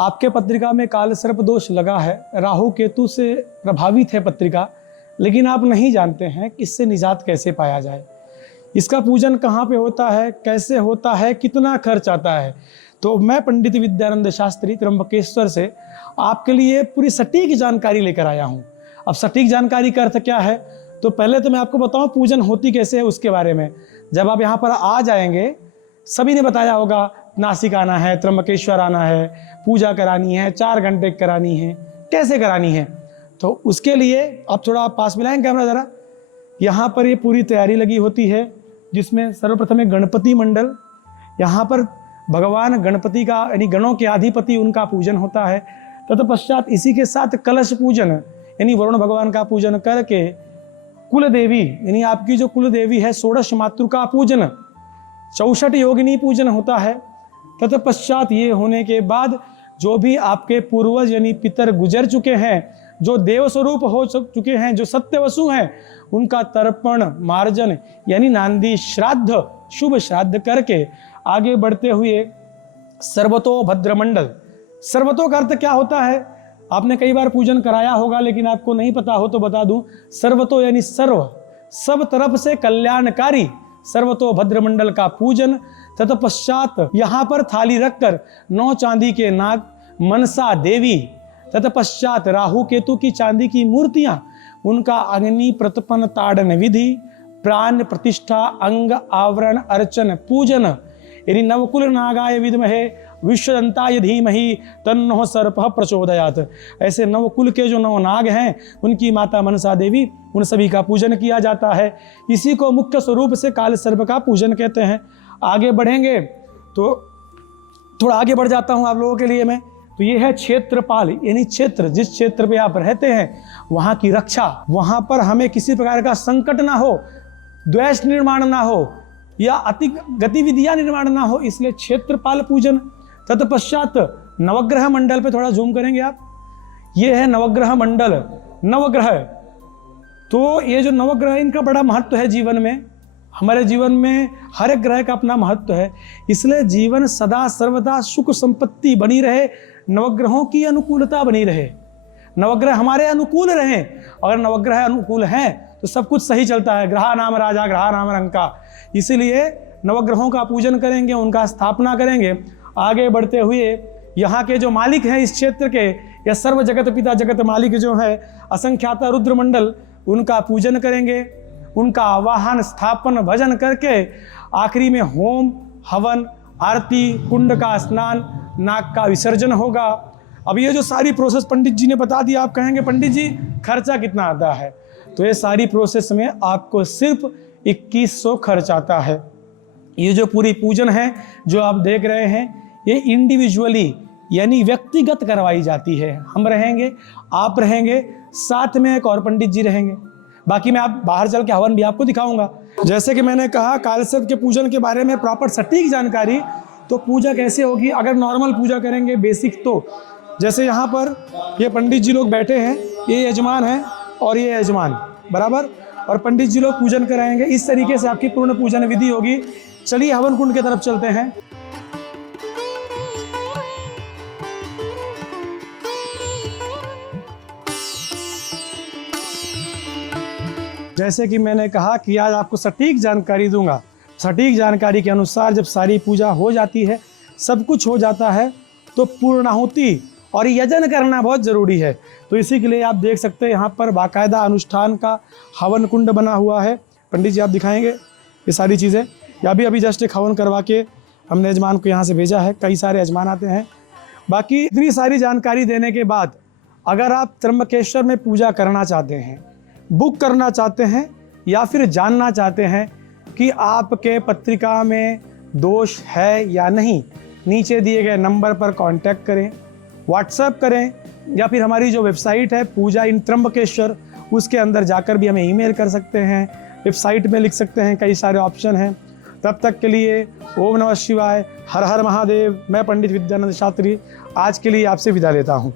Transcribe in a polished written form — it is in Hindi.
आपके पत्रिका में काल सर्प दोष लगा है, राहु केतु से प्रभावित है पत्रिका, लेकिन आप नहीं जानते हैं कि इससे निजात कैसे पाया जाए, इसका पूजन कहाँ पे होता है, कैसे होता है, कितना खर्च आता है। तो मैं पंडित विद्यानंद शास्त्री त्र्यंबकेश्वर से आपके लिए पूरी सटीक जानकारी लेकर आया हूँ। अब सटीक जानकारी का अर्थ क्या है, तो पहले तो मैं आपको बताऊँ पूजन होती कैसे है उसके बारे में। जब आप यहाँ पर आ जाएंगे, सभी ने बताया होगा नासिक आना है, त्र्यंबकेश्वर आना है, पूजा करानी है, 4 घंटे करानी है, कैसे करानी है। तो उसके लिए आप थोड़ा पास मिलाएंगे कैमरा ज़रा। यहाँ पर ये पूरी तैयारी लगी होती है, जिसमें सर्वप्रथम एक गणपति मंडल, यहाँ पर भगवान गणपति का यानी गणों के अधिपति उनका पूजन होता है। तत्पश्चात इसी के साथ कलश पूजन यानी वरुण भगवान का पूजन करके कुल देवी यानी आपकी जो कुल देवी है, षोडश मातृ का पूजन, 64 योगिनी पूजन होता है। तत्पश्चात ये होने के बाद जो भी आपके पूर्वज यानी पितर गुजर चुके हैं, जो देव स्वरूप हो चुके हैं, जो सत्यवसु हैं, उनका तर्पण मार्जन यानी नांदी श्राद्ध, शुभ श्राद्ध करके आगे बढ़ते हुए सर्वतो भद्रमंडल। सर्वतो का अर्थ क्या होता है, आपने कई बार पूजन कराया होगा लेकिन आपको नहीं पता हो तो बता दूं। सर्वतो यानी सर्व, सब तरफ से कल्याणकारी सर्वतो भद्रमंडल का पूजन। तत्पश्चात यहाँ पर थाली रखकर 9 चांदी के नाग, मनसा देवी, तत्पश्चात राहु केतु की चांदी की मूर्तियां, उनका अग्नि प्रतपन ताड़न विधि, प्राण प्रतिष्ठा, अंग आवरण अर्चन पूजन यानी नवकुल नागाय विद्महे विश्वदंताय धीमहि तन्नो सर्पः प्रचोदयात्। ऐसे नवकुल के जो 9 नाग हैं, उनकी माता मनसा देवी, उन सभी का पूजन किया जाता है। इसी को मुख्य स्वरूप से काल सर्प का पूजन कहते हैं। आगे बढ़ेंगे तो थोड़ा आगे बढ़ जाता हूँ आप लोगों के लिए मैं। तो ये है क्षेत्रपाल यानी क्षेत्र, जिस क्षेत्र पे आप रहते हैं वहाँ की रक्षा, वहाँ पर हमें किसी प्रकार का संकट ना हो, द्वेष निर्माण ना हो या अति गतिविधियां निर्माण ना हो, इसलिए क्षेत्रपाल पूजन। तत्पश्चात नवग्रह मंडल पे थोड़ा जूम करेंगे आप। ये है नवग्रह मंडल, नवग्रह। तो ये जो नवग्रह, इनका बड़ा महत्व है जीवन में। हमारे जीवन में हर एक ग्रह का अपना महत्व है, इसलिए जीवन सदा सर्वदा सुख संपत्ति बनी रहे, नवग्रहों की अनुकूलता बनी रहे, नवग्रह हमारे अनुकूल रहें। अगर नवग्रह अनुकूल हैं तो सब कुछ सही चलता है। ग्रहा नाम राजा, ग्रहा नाम रंका। इसीलिए नवग्रहों का पूजन करेंगे, उनका स्थापना करेंगे। आगे बढ़ते हुए यहाँ के जो मालिक हैं इस क्षेत्र के, या सर्व जगत पिता जगत मालिक जो है असंख्याता रुद्रमंडल, उनका पूजन करेंगे, उनका आवाहन स्थापन भजन करके आखिरी में होम हवन आरती, कुंड का स्नान, नाग का विसर्जन होगा। अब ये जो सारी प्रोसेस पंडित जी ने बता दी, आप कहेंगे पंडित जी खर्चा कितना आता है, तो ये सारी प्रोसेस में आपको सिर्फ 2100 खर्च आता है। ये जो पूरी पूजन है जो आप देख रहे हैं, ये इंडिविजुअली यानी व्यक्तिगत करवाई जाती है। हम रहेंगे, आप रहेंगे, साथ में एक और पंडित जी रहेंगे। बाकी मैं आप बाहर चल के हवन भी आपको दिखाऊंगा। जैसे कि मैंने कहा कालसर्प के पूजन के बारे में प्रॉपर सटीक जानकारी, तो पूजा कैसे होगी अगर नॉर्मल पूजा करेंगे बेसिक, तो जैसे यहाँ पर ये पंडित जी लोग बैठे हैं, ये यजमान है और ये यजमान बराबर, और पंडित जी लोग पूजन कराएंगे। इस तरीके से आपकी पूर्ण पूजन विधि होगी। चलिए हवन कुंड की तरफ चलते हैं। जैसे कि मैंने कहा कि आज आपको सटीक जानकारी दूंगा। सटीक जानकारी के अनुसार जब सारी पूजा हो जाती है, सब कुछ हो जाता है, तो पूर्णाहुति और यजन करना बहुत ज़रूरी है। तो इसी के लिए आप देख सकते हैं यहाँ पर बाकायदा अनुष्ठान का हवन कुंड बना हुआ है। पंडित जी आप दिखाएंगे ये सारी चीज़ें, या अभी जस्ट एक हवन करवा के हमने यजमान को यहाँ से भेजा है। कई सारे यजमान आते हैं। बाकी इतनी सारी जानकारी देने के बाद अगर आप त्र्यंबकेश्वर में पूजा करना चाहते हैं, बुक करना चाहते हैं, या फिर जानना चाहते हैं कि आपके पत्रिका में दोष है या नहीं, नीचे दिए गए नंबर पर कांटेक्ट करें, व्हाट्सएप करें, या फिर हमारी जो वेबसाइट है पूजा इन त्र्यंबकेश्वर, उसके अंदर जाकर भी हमें ईमेल कर सकते हैं, वेबसाइट में लिख सकते हैं, कई सारे ऑप्शन हैं। तब तक के लिए ओम नमः शिवाय, हर हर महादेव। मैं पंडित विद्यानंद शास्त्री आज के लिए आपसे विदा लेता हूँ।